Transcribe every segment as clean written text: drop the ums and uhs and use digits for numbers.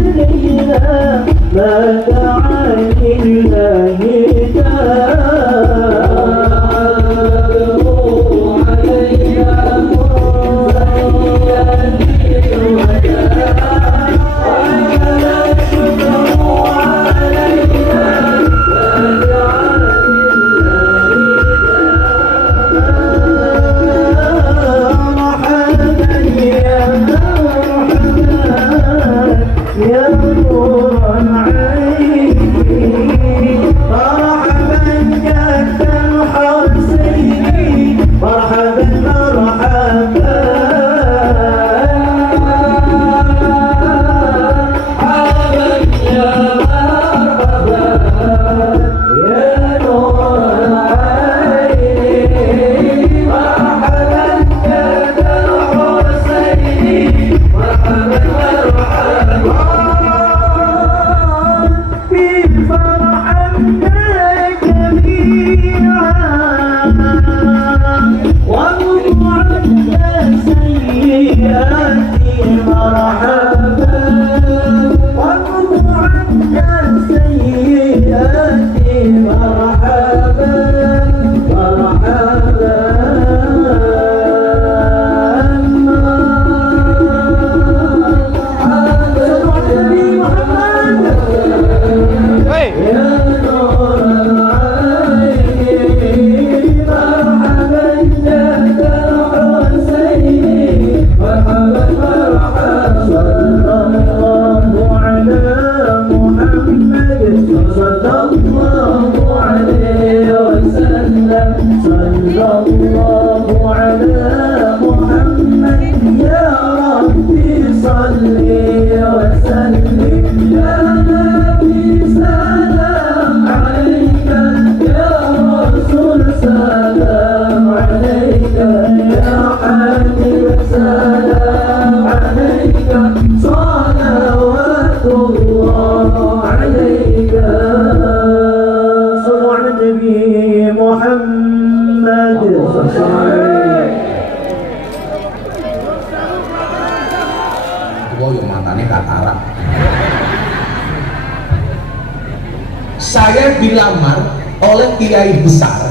علينا ما دعا لله Saya dilamar oleh kiai besar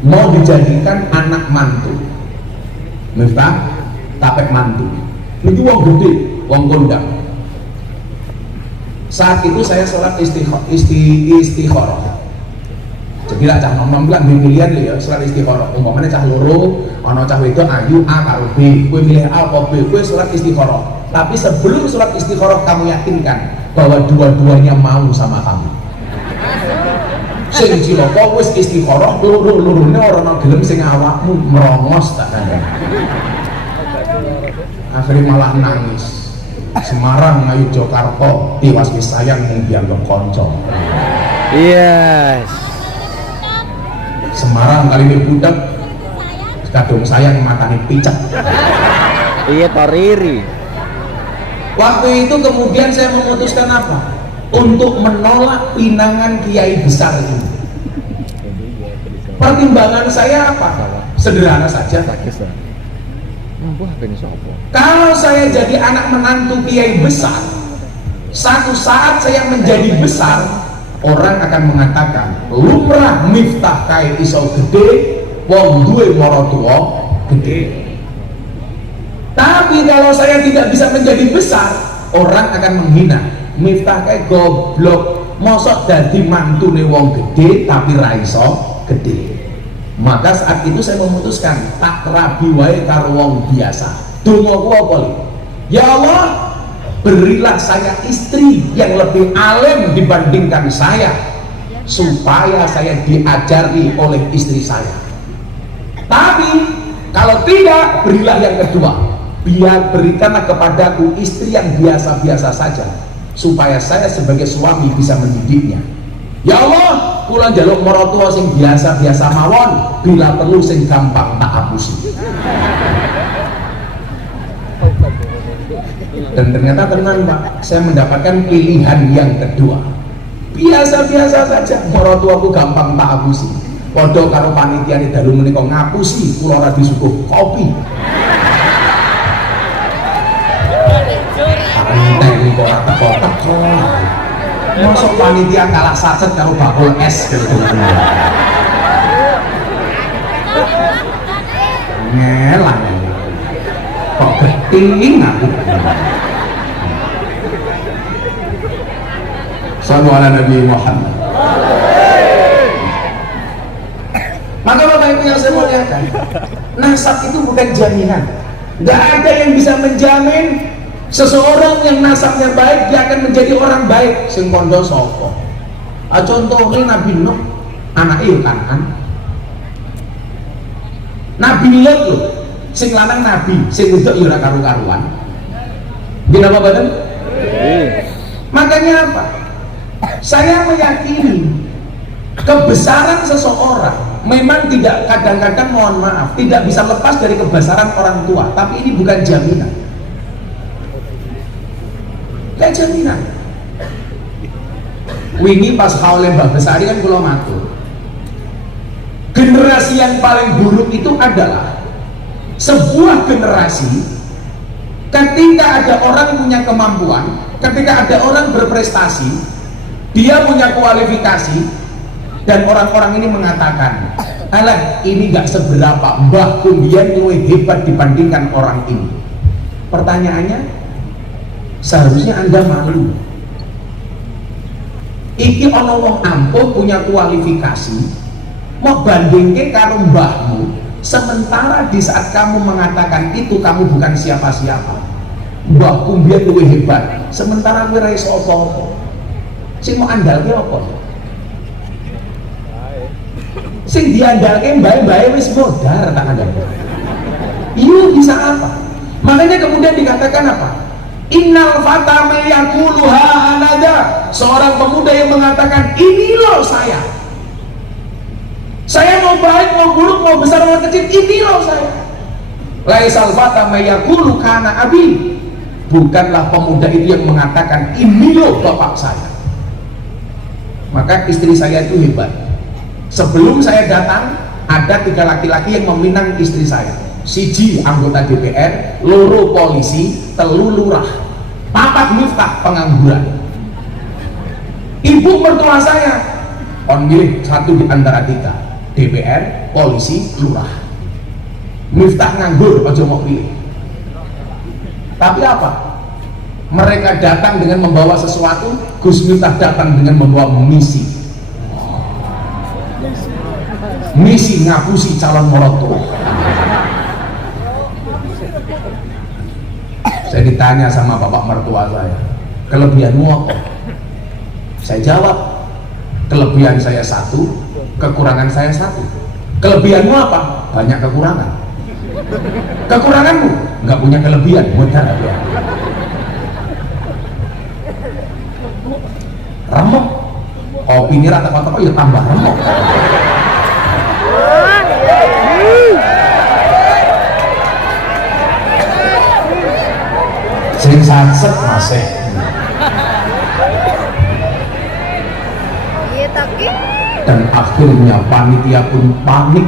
mau dijadikan anak mantu, Miftah tapek mantu. Itu wong gede, wong kondang. Saat itu saya sholat istikharah. Jadi lah cah nom-nom bilang pilihan ya sholat istikharah. Umpamanya cah loro, ana cah wedok ayu A karo B, kowe milih A atau B, kowe sholat istikharah. Tapi sebelum sholat istikharah kamu yakinkan bahwa dua-duanya mau sama kamu. Sing cilaka wis istikharah loro-lorone ora ana gelem sing awakmu merongos tak kandhane. Akhirnya malah nangis. Semarang ayu Jakarta tiwas wis sayang mung dianggap kanca. Yes. Semarang kali ini budak kadung sayang matane picek. Iya toriri. Waktu itu kemudian saya memutuskan apa? Untuk menolak pinangan kiai besar ini. Pertimbangan saya apa? Sederhana saja. Kalau saya jadi anak menantu kiai besar, satu saat saya menjadi besar, orang akan mengatakan lumrah Miftah kae iso gede, wong duwe maratuwa gede. Tapi kalau saya tidak bisa menjadi besar, orang akan menghina Miftah kae goblok, mosok dadi mantune wong gede tapi ra iso gede. Maka saat itu saya memutuskan tak rabi wae karo wong biasa. Dongaku apa li? Ya Allah, berilah saya istri yang lebih alim dibandingkan saya, supaya saya diajari oleh istri saya. Tapi kalau tidak, berilah yang kedua, berikanlah kepadaku istri yang biasa-biasa saja, supaya saya sebagai suami bisa mendidiknya. Ya Allah, kula njaluk maratuwa sing biasa-biasa mawon, bila perlu sing gampang tak apusi. Dan ternyata tenang Pak, saya mendapatkan pilihan yang kedua. Biasa-biasa saja, maratuwaku gampang tak apusi. Padha karo panitia ning dalu menika ngapusi, kula ora disuguh kopi. ini kok ora teko-teko. Masuk panitia kalah sacet karo bakul es gitu. Ngelang. Kok geting aku. Sallu ala Nabi Muhammad. Maka Bapak Ibu yang saya muliakan, nasab itu bukan jaminan. Nggak ada yang bisa menjamin seseorang yang nasabnya baik dia akan menjadi orang baik. Sing kondo sapa? Contohnya Nabi Nuh, anake Kan'an. Nabi Lot lho, sing lanang nabi, sing wedok ya ora karu-karuan. Nggih napa mboten? Makanya apa? Saya meyakini kebesaran seseorang memang tidak, kadang-kadang mohon maaf, tidak bisa lepas dari kebesaran orang tua, tapi ini bukan jaminan. Kayak jaminan. Wingi pas haule Mbah Besari kan kula matur. Generasi yang paling buruk itu adalah sebuah generasi ketika ada orang punya kemampuan, ketika ada orang berprestasi, dia punya kualifikasi, dan orang-orang ini mengatakan, alah ini gak seberapa, Mbah Kumbian lebih hebat dibandingkan orang ini. Pertanyaannya, seharusnya Anda malu. Iki ono wong ampuh punya kualifikasi, mau bandingke karo mbahmu, sementara di saat kamu mengatakan itu kamu bukan siapa-siapa. Mbah Kumbian lebih hebat, sementara kowe ra iso apa-apa. Sing mau andalke apa? Sing diandalke mbae-mbae wis modar tak ada. Iya bisa apa? Makanya kemudian dikatakan apa? Innal fata man yaqulu ha anada. Seorang pemuda yang mengatakan ini loh saya. Saya mau baik, mau buruk, mau besar, mau kecil, ini loh saya. Laisal fata man yaqulu kana abi. Bukanlah pemuda itu yang mengatakan ini loh bapak saya. Maka istri saya itu hebat. Sebelum saya datang, ada 3 laki-laki yang meminang istri saya. Siji anggota DPR, loro polisi, telu lurah, 4 miftah pengangguran. Ibu mertua saya, on milih satu di antara 3, DPR, polisi, lurah. Miftah nganggur, aja mau pilih. Tapi apa? Mereka datang dengan membawa sesuatu, Gus Miftah datang dengan membawa misi. Misi ngapusi calon mertua. Saya ditanya sama bapak mertua saya, kelebihanmu apa? Saya jawab, kelebihan saya 1, kekurangan saya 1. Kelebihanmu apa? Banyak kekurangan. Kekuranganmu? Nggak punya kelebihan, modal ya. Remuk. Kopi ini rata-rata ya tambah remuk. Sing satset masih. Iya tapi. Dan akhirnya panitia pun panik.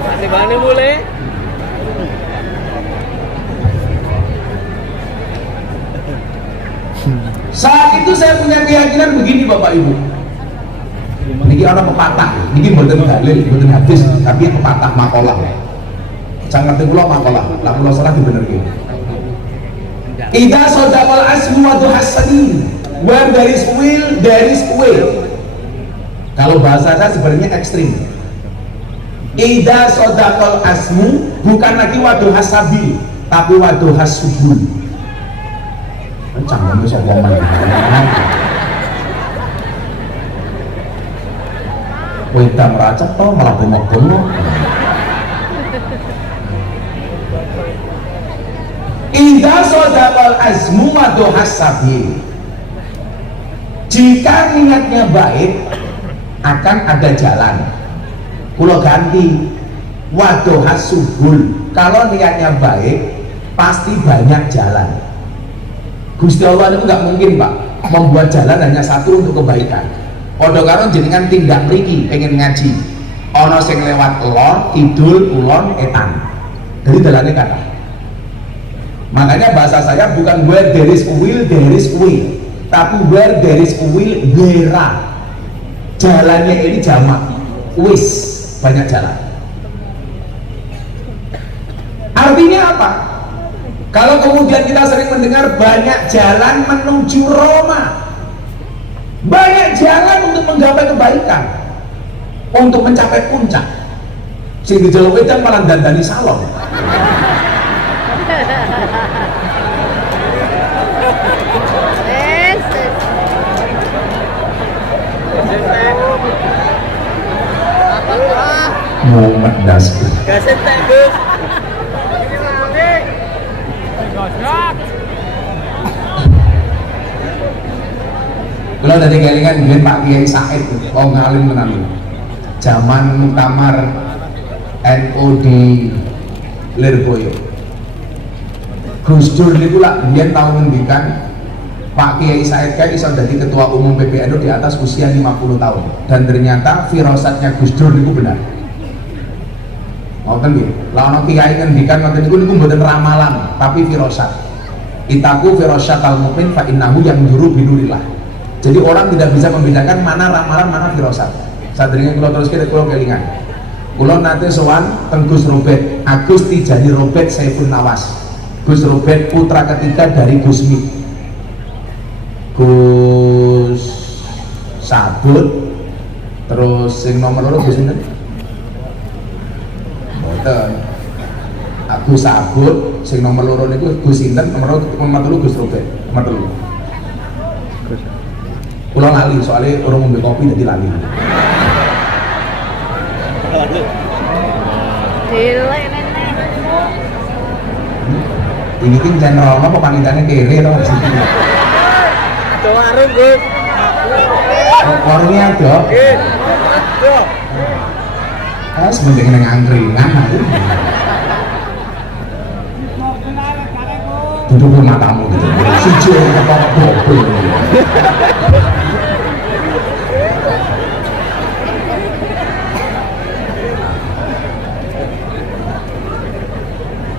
Masih panik boleh? Saat itu saya punya keyakinan begini Bapak Ibu. Niki orang pepatah, niki mboten dalil, mboten hadis, tapi pepatah makalah. Jangan ngerti kula makalah, lah kula salah dibenerke. Idza sadaqal asmu wa duhasanin, where there is will, there is way. Kalau bahasa saya sebenarnya ekstrim. Idza sadaqal asmu bukan lagi waduh hasabil, tapi waduh hasubul. Jangan bisa ngomong. Wedang racet toh malah bengok-bengok. Idza sadaqal azmu wa duhasabil. Jika niatnya baik akan ada jalan. Kula ganti waduhasubul. Kalau niatnya baik pasti banyak jalan. Gusti Allah itu nggak mungkin Pak membuat jalan hanya satu untuk kebaikan. Padha karo jenengan tindak mriki pengen ngaji. Ana sing lewat lor, kidul, kulon, etan. Dari dalane kathah. Makanya bahasa saya bukan where there is will there is way, tapi where there is will there are. Jalannya ini jamak, wis, banyak jalan. Artinya apa? Kalau kemudian kita sering mendengar banyak jalan menuju Roma, banyak jalan untuk menggapai kebaikan, untuk mencapai puncak. Sing di Jawa Wedan malah dandani salon. Mau medas. Gasen tak, Gus. Kalau dari kelingan biar Pak Kiai Said, oh ngalim menawi. Zaman muktamar NU di Lirboyo. Gus Dur niku lak biyen tau ngendikan Pak Kiai Said kan iso dadi ketua umum PBNU di atas usia 50 tahun, dan ternyata firasatnya Gus Dur niku benar. Ngoten nggih. Lah ana kiai ngendikan ngoten niku mboten ramalan, tapi firasat. Itaku firasat al-mukmin fa innahu yang juru binurillah. Jadi orang tidak bisa membedakan mana ramalan mana firasat. Sadurunge kula terus kula kelingan. Kula nate sowan teng Gus Robert, Agus Tijani Robert Saiful Nawas. Gus Robert putra ketiga dari Gus Mi. Gus Sabut, terus sing nomor loro Gus sinten? Mboten. Agus Sabut, sing nomor loro niku Gus sinten? Nomor 3 Gus Robert, nomor 3. Kula lali soalnya orang ngombe kopi jadi lali. Ini kan channel apa panitannya kere atau apa sih? Ke warung, Gus. Warungnya ada. Sebenarnya dengan angkringan aku. Duduk di matamu gitu. Siji kepala bobol.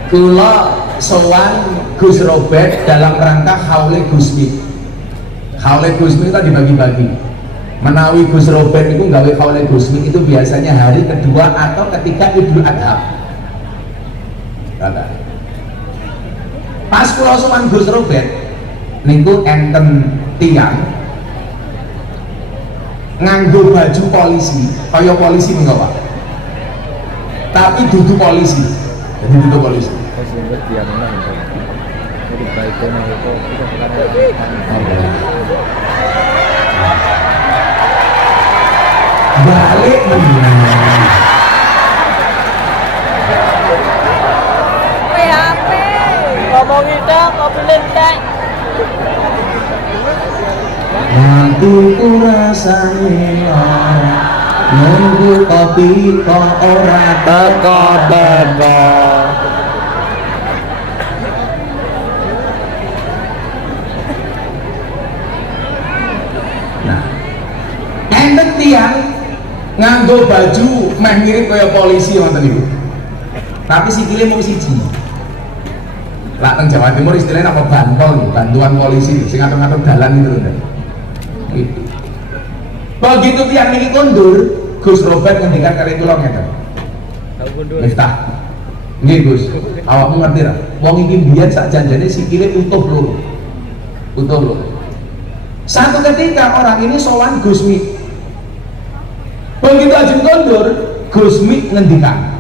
Kula sowan Gus Robert dalam rangka haule Gusmi. Haule Gusmi itu dibagi-bagi. Menawi Gus Robert itu gawe haule Gusmi itu biasanya hari kedua atau ketika Idul Adha. Pas kula sowan Gus Robert niku enten tiang nganggo baju polisi, kaya polisi menggawa. Tapi duduk polisi. Jadi duduk polisi. Balik menang. PHP. Ngomongin dong, ngobrolin dong. Nanti ku rasane ora nunggu kopi kok ora teko-teko. Nah, enten tiang nganggo baju meh mirip kaya polisi wonten niku. Tapi sikile mung siji. Lah teng Jawa Timur istilahnya apa bantol, bantuan polisi sing ngatur-ngatur dalan itu lho. Gitu. Begitu tiang niki kondur, Gus Robert ngendikan kali kula ngeten. Miftah. Nggih Gus, awakmu ngerti ra? Wong iki biyen sak janjane sikile utuh loro. Utuh loro. Satu ketika orang ini sowan Gus Mi. Begitu ajeng kondur, Gus Mi ngendikan,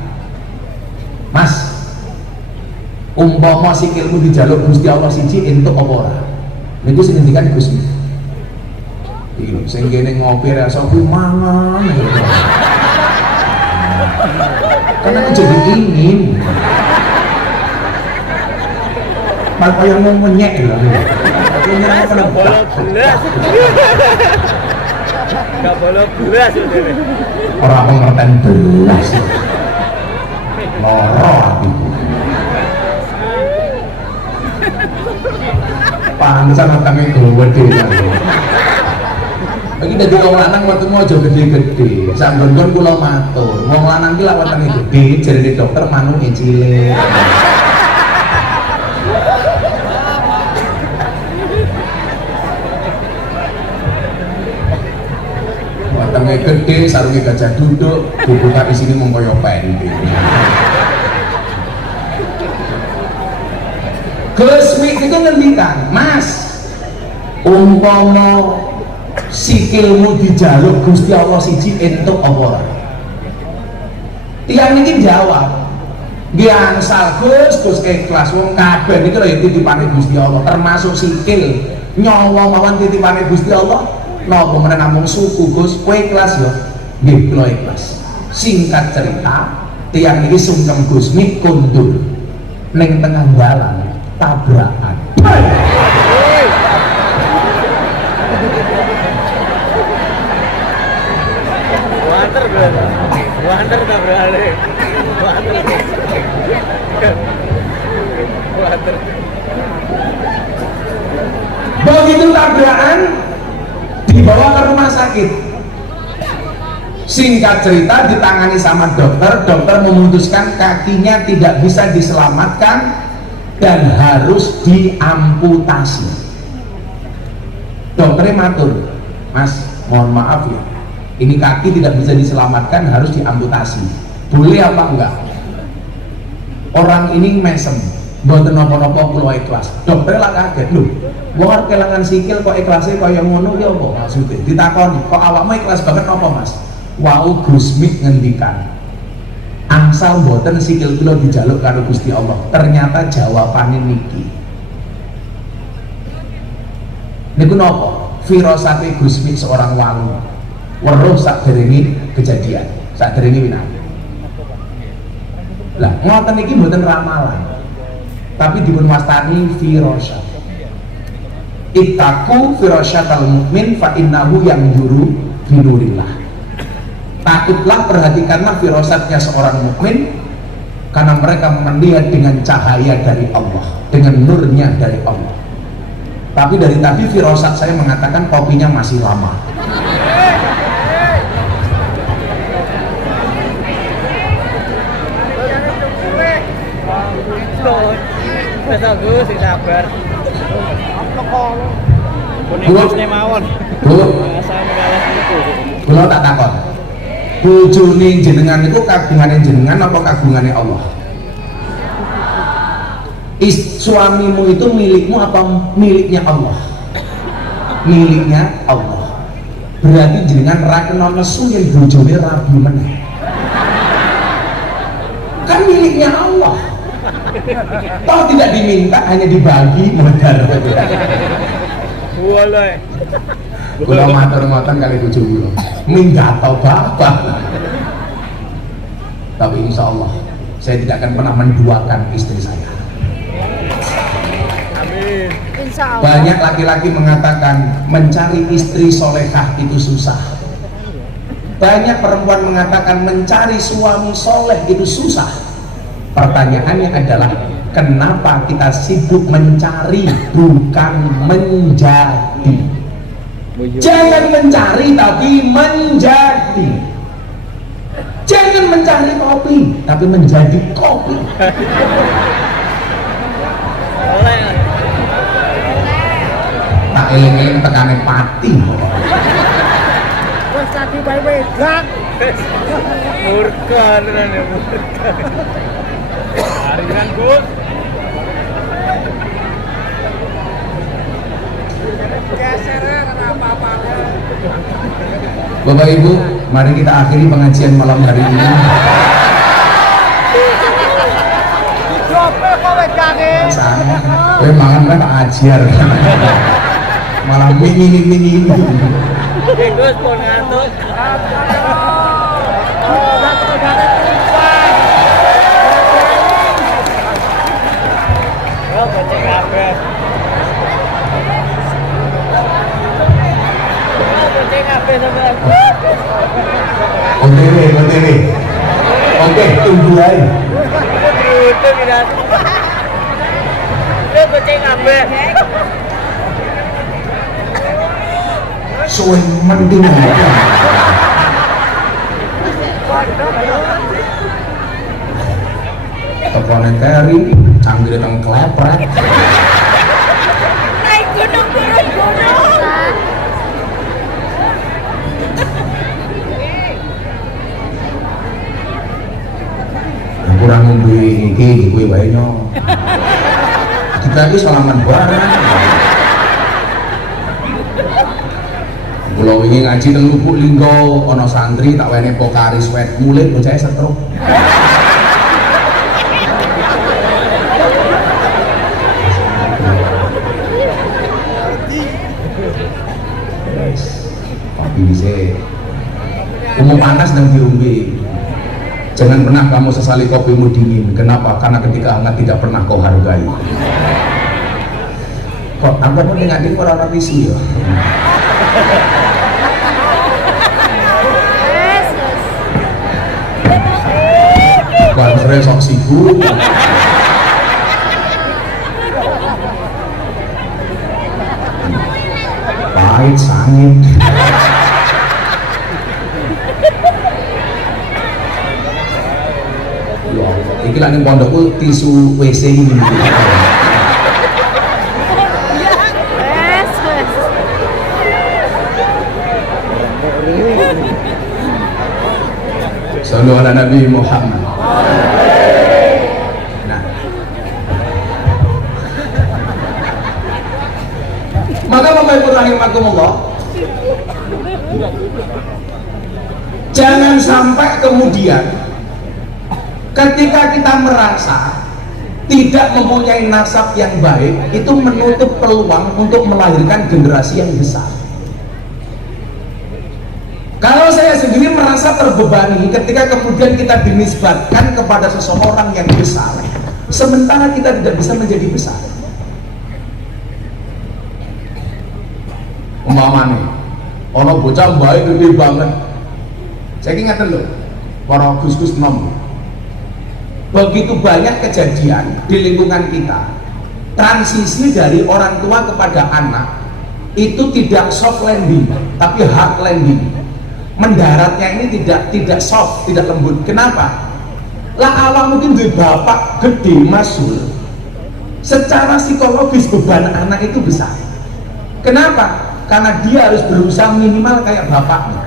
Mas, umpama sikilmu dijaluk Gusti Allah siji entuk apa ora? Niku sing ngendikan Gus Mi. Iki sing kene ngopi rasa kuwi mangan. Karena aku jadi ingin. Mal yang mau menyek lho. Ini apa nak belas. Gak boleh belas ini. Orang pengertian belas. Loro hatiku. Pantesan otaknya gede lagi. Lagi dadi wong lanang waktu mau aja gede-gede. Sak nggon kula matur, wong lanang ki lawatane gede, jarene dokter manune cilik. gede, sarungnya gajah duduk, dibuka di sini mengkoyo pendek. Gus Mik itu ngendikan, Mas, umpama sikilmu dijaluk Gusti Allah siji entuk apa ora? Tiang niki jawab, nggih angsal Gus ikhlas wong kabeh niki lho titipane Gusti Allah, termasuk sikil nyawa mawon titipane Gusti Allah. Napa meneh namung suku Gus, kowe ikhlas ya? Nggih kula ikhlas. Singkat cerita, tiang niki sungkem Gus Mik kondur ning tengah dalan tabrakan. Wander tak beralih. Wander. Begitu tabrakan dibawa ke rumah sakit. Singkat cerita ditangani sama dokter, dokter memutuskan kakinya tidak bisa diselamatkan dan harus diamputasi. Dokternya matur, Mas, mohon maaf ya, ini kaki tidak bisa diselamatkan, harus diamputasi. Boleh apa enggak? Orang ini mesem, mboten napa-napa kula ikhlas. Dokter lah kaget, lho, wong arep kelangan sikil kok ikhlase kaya ngono ya apa maksudnya? Ditakoni, kok awakmu ikhlas banget napa, Mas? Wau Gus Mik ngendikan, angsal mboten sikil kula dijaluk karo Gusti Allah. Ternyata jawabannya niki. Niku napa? Firasate Gus Mik seorang wali. Weruh sakderenge kejadian, sakderenge winati. Lah, ngoten niki mboten ramalan. Tapi dipun wastani firasat. Ittaqu firasyatal mukmin fa innahu yanzuru binurillah. Takutlah, perhatikanlah firasatnya seorang mukmin, karena mereka melihat dengan cahaya dari Allah, dengan nurnya dari Allah. Tapi dari tadi firasat saya mengatakan kopinya masih lama. Gus, sabar. Kula tak takon. Bojone jenengan itu kagungane jenengan apa kagungane Allah? Suamimu itu milikmu apa miliknya Allah? Miliknya Allah. Berarti jenengan ra kena nesu yen bojone rabi meneh. Kan miliknya Allah. Toh tidak diminta, hanya dibagi modal. Boleh. Kula matur-matur kali bojo kula. Minggat tau bapak. Tapi insya Allah saya tidak akan pernah menduakan istri saya. Amin. Insya Allah. Banyak laki-laki mengatakan mencari istri solehah itu susah. Banyak perempuan mengatakan mencari suami soleh itu susah. Pertanyaannya adalah, kenapa kita sibuk mencari bukan menjadi? Jangan mencari tapi menjadi. Jangan mencari kopi tapi menjadi kopi. Tak eling-eling tekane pati. Wes tadi bae wedak. Murka tenan ya, murka. Harian Gus. Bapak Ibu, mari kita akhiri pengajian malam hari ini. Jope kok wedake. Sana, kowe mangan kan tak ajar. Malah mini. Gus pun ngantuk. Oh, goceng kabeh. Goceng kabeh sampean. OTW. Oke, tunggu aja. Itu tidak. Lu goceng kabeh. Suwe mending. Telepon Terry, canggih datang kelepret. Naik gunung turun gunung. iki kuwi wae nyo. Kita iki salaman barang. Kula wingi ngaji teng Lubuk Linggo ana santri tak wene Pokari Sweat mulai bocah setruk. Kopi bisa umum panas dan diombe. Jangan pernah kamu sesali kopimu dingin. Kenapa? Karena ketika hangat tidak pernah kau hargai. Kok apa pun yang ngadik orang tisu ya. Konferensi sok sibuk. Pahit sangit. Iki lagi pondokku tisu WC ini. Sallu ala Nabi Muhammad. Nah, maka Bapak Ibu rahimakumullah, jangan sampai kemudian ketika kita merasa tidak mempunyai nasab yang baik, itu menutup peluang untuk melahirkan generasi yang besar. Kalau saya sendiri merasa terbebani ketika kemudian kita dinisbatkan kepada seseorang yang besar, sementara kita tidak bisa menjadi besar. Umpamane, ono bocah baik gede banget. Saya ingatkan loh, para gus-gus nom. Begitu banyak kejadian di lingkungan kita, transisi dari orang tua kepada anak itu tidak soft landing, tapi hard landing. Mendaratnya ini tidak soft, tidak lembut. Kenapa? Lah awal mungkin dari bapak gede masul, secara psikologis beban anak itu besar. Kenapa? Karena dia harus berusaha minimal kayak bapaknya.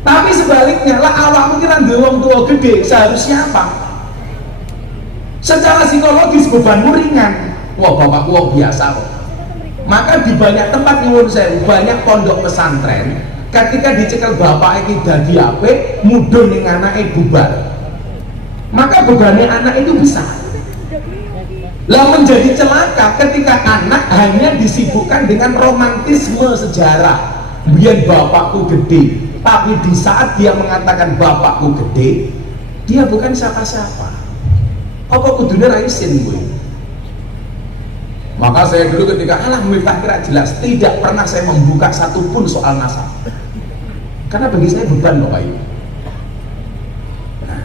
Tapi sebaliknya, lah awak mungkin ada wong tua gede, seharusnya apa? Secara psikologis bebanmu ringan. Wah bapakku wong biasa kok. Maka di banyak tempat nyuwun sewu, banyak pondok pesantren, ketika dicekel bapak iki dadi apik, mudhun ning anake bubar. Maka bebannya anak itu besar. Lah menjadi celaka ketika anak hanya disibukkan dengan romantisme sejarah. Biar bapakku gede, tapi di saat dia mengatakan bapakku gede, dia bukan siapa-siapa. Apa kudunya raisin gue? Maka saya dulu ketika alah Miftah kira jelas, tidak pernah saya membuka satupun soal nasab. Karena bagi saya beban Bapak Ibu. Nah,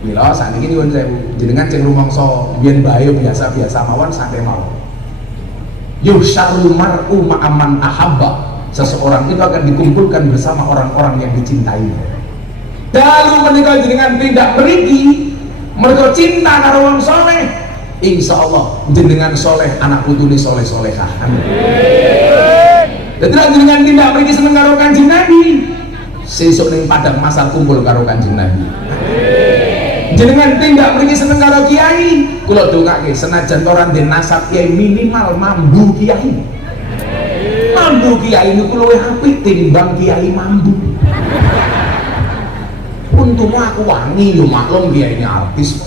bila saat ini nyuwun saya jenengan ceng rumangsa biyen bae biasa-biasa mawon santai mawon. Yusyarul mar'u ma'aman ahabba. Seseorang itu akan dikumpulkan bersama orang-orang yang dicintainya. Dalu menika jenengan tidak mriki mergo cinta karo wong saleh, insyaallah jenengan soleh, anak putune soleh-solehah. Amin. Dadi jenengan tidak mriki seneng karo Kanjeng Nabi, sesuk ning padang masal kumpul karo Kanjeng Nabi. Jenengan tidak mriki seneng karo kiai, kula dongake senajan ora ndek nasab kiai minimal mambu kiai. Mambu kiai niku luwih apik timbang kiai mambu. Untungmu aku wangi yo maklum kiainya artis.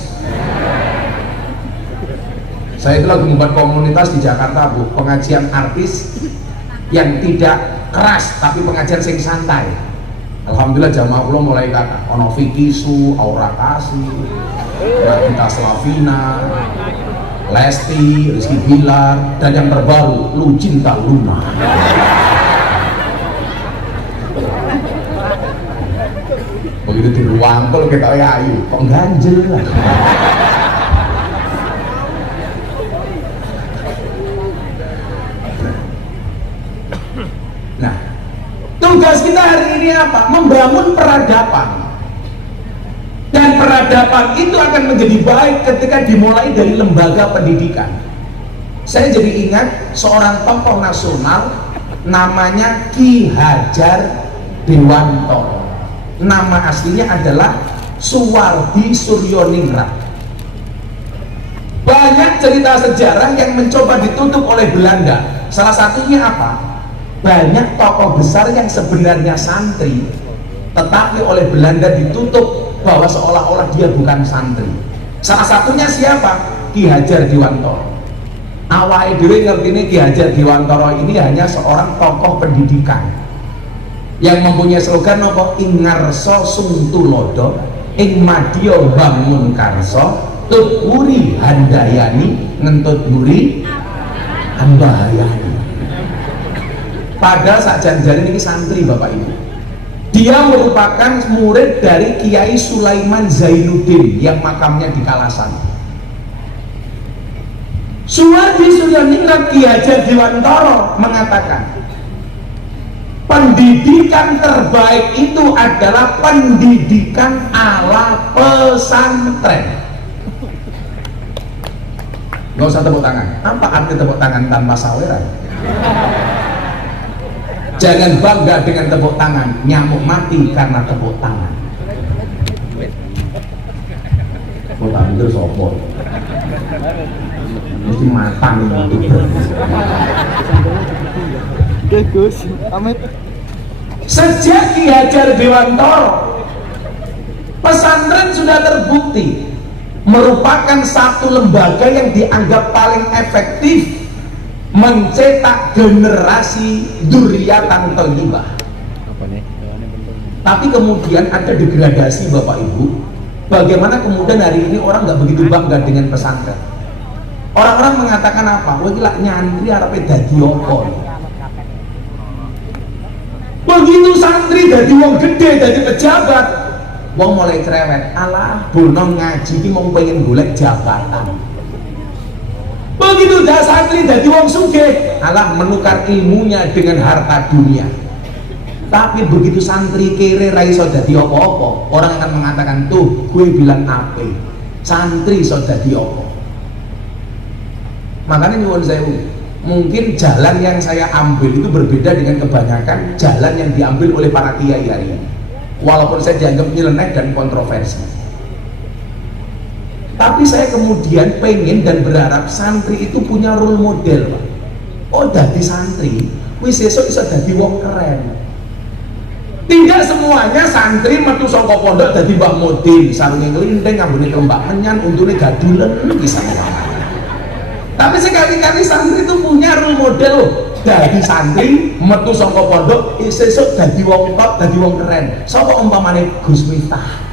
Saya itu lagi membuat komunitas di Jakarta Bu, pengajian artis yang tidak keras tapi pengajian sing santai. Alhamdulillah jamaah kula mulai kakak ono Vicky Su, Aura Kasih, Nagita Slavina, Lesti, Rizky Bilar, dan yang terbaru Lucinta Luna. Begitu di ruang kalau kita ayu, kok ganjel lah. Nah, tugas kita hari ini apa? Membangun peradaban. Dan peradaban itu akan menjadi baik ketika dimulai dari lembaga pendidikan. Saya jadi ingat seorang tokoh nasional namanya Ki Hajar Dewantoro. Nama aslinya adalah Suwardi Suryoningrat. Banyak cerita sejarah yang mencoba ditutup oleh Belanda. Salah satunya apa? Banyak tokoh besar yang sebenarnya santri, tetapi oleh Belanda ditutup bahwa seolah-olah dia bukan santri. Salah satunya siapa? Ki Hajar Dewantara. Awake dhewe ngertine Ki Hajar Dewantara ini hanya seorang tokoh pendidikan yang mempunyai slogan apa? Ing ngarsa sungtulodo, ing madya bangun karso, tut buri handayani, ngentut buri handayani. Padahal sak janjane niki santri Bapak Ibu. Dia merupakan murid dari Kiai Sulaiman Zainuddin yang makamnya di Kalasan. Suwardi Suryoningrat Ki Hajar Dewantara mengatakan, pendidikan terbaik itu adalah pendidikan ala pesantren. Gak usah tepuk tangan. Apa arti tepuk tangan tanpa saweran? Jangan bangga dengan tepuk tangan. Nyamuk mati karena tepuk tangan. Mau tak bener sopor mesti matang itu. Sejak Ki Hajar Dewantara, pesantren sudah terbukti merupakan satu lembaga yang dianggap paling efektif mencetak generasi dzurriatan thayyibah. Tapi kemudian ada degradasi Bapak Ibu. Bagaimana kemudian hari ini orang nggak begitu bangga dengan pesantren? Orang-orang mengatakan apa? Wah gila nyantri arepe dadi apa? Begitu santri dadi wong gede, dadi pejabat, wong mulai cerewet. Alah, bono ngaji iki mau pengen golek jabatan. Begitu dah santri dadi wong sugih, alah menukar ilmunya dengan harta dunia. Tapi begitu santri kere ra iso dadi apa-apa, orang akan mengatakan, tuh gue bilang ape, santri iso dadi apa. Makanya nyuwun sewu, mungkin jalan yang saya ambil itu berbeda dengan kebanyakan jalan yang diambil oleh para kiai hari ini. Walaupun saya dianggap nyeleneh dan kontroversi, tapi saya kemudian pengen dan berharap santri itu punya role model, Pak. Oh dadi santri, wis esuk iso dadi wong keren. Tidak semuanya santri metu saka pondok dadi Mbah Mudin, sarunge nglinteng ambune kembak menyan, untune gadulen bisa. Tapi sekali-kali santri itu punya role model loh. Dadi santri metu saka pondok esuk dadi wong top, dadi wong keren. Sapa umpamane Gus Miftah?